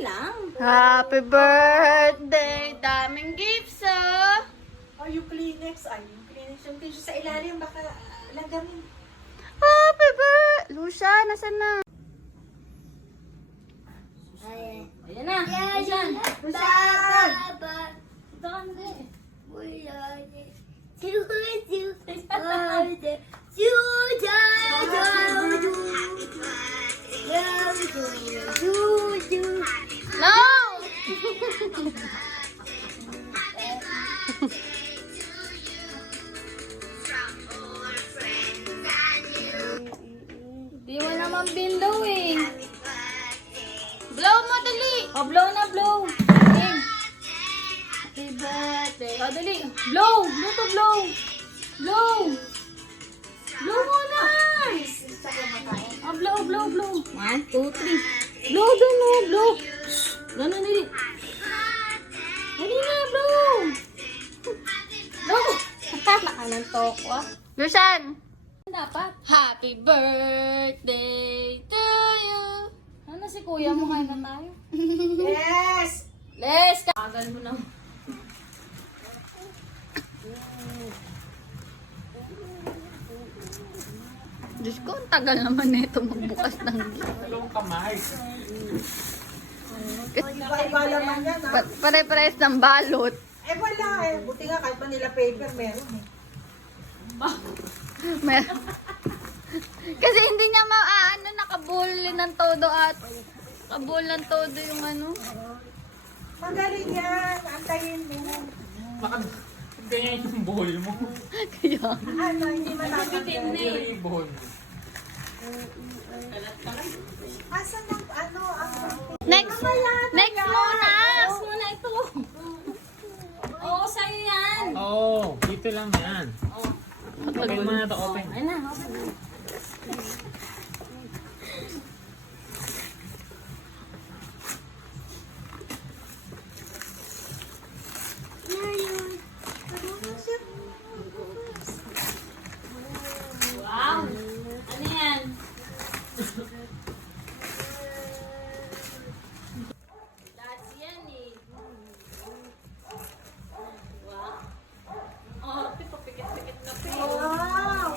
lang. Happy birthday! Daming gifts, oh! Oh, yung Kleenex. Ay, yung Kleenex. Yung tissue sa ilalim, baka lagamin. Happy birthday! Lucia, nasan na? Ayan na. Ayan. Busan! Ito ka na eh. No! Di mo naman binlow eh. Blow mo, dali! Oh, blow na, blow. Okay. Happy birthday. Oh, dali. Blow. Blow to blow. Blow. Blow muna. Oh, blow, blow, blow. 1, 2, 3. Blow, dun, no. Blow. Blow na, dali. Dali na, blow. Blow. Nakanantok ko ah. Lucian! Dapat. Happy birthday to you! Ano si kuya mo? Kain na tayo. Yes! Les, kagal mo na. Diyos ko, ang tagal naman na ito magbukas ng gift. Dalawang kamay. Iba-iba naman yan, ha? Pare-pares ng balot. Eh, wala eh. Buti nga, kahit Manila paper, meron eh. Kasi hindi niya maaano, nakabul ng todo at kabul ng todo yung ano. Magaling yan. Antayin mo. Baka ganyan yung bowl mo. Kaya, Ano, hindi matatanggal. Ganyan yung bowl mo. Asan ang, ano, ang... next muna! Tapos muna ito. Oo, sa'yo yan. Oo, dito lang yan. Open mo na ito, open. Ayun na, open na. Wow! Ano yan? That's yan eh. Wow. Oh, tipo pikit-pikit na pa eh. Wow!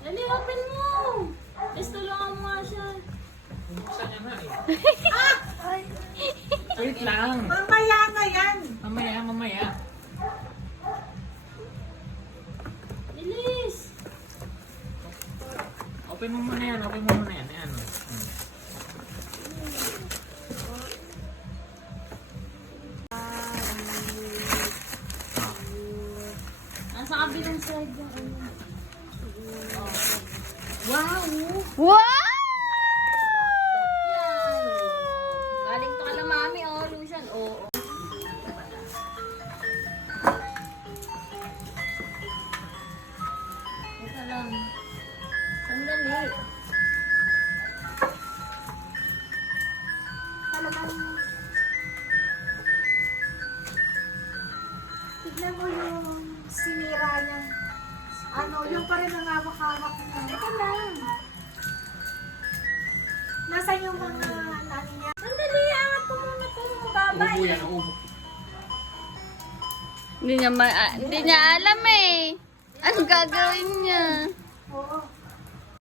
Dali, open mo! Just tulungan mo nga siya. Buksan niya nga eh. Wait lang. Mamaya na yan. Mamaya, mamaya. Bilis! Open mo muna yan, open mo muna yan. Ayan. Nasa kabilang side yung ano. Wow! wow! Yan! Galing to kala mami, oh, Lucian. Oo. Ito lang. Sandali. Talagang... Tignan mo yung sinira niya. Ano, yung pa rin ang hawak-hawak niya. Ito lang. Nasaan yung mga nani niya? Sandali, angat ko muna ito. Mababa Ubo eh. yan, ubo. Hindi niya alam eh. Anong gagawin niya?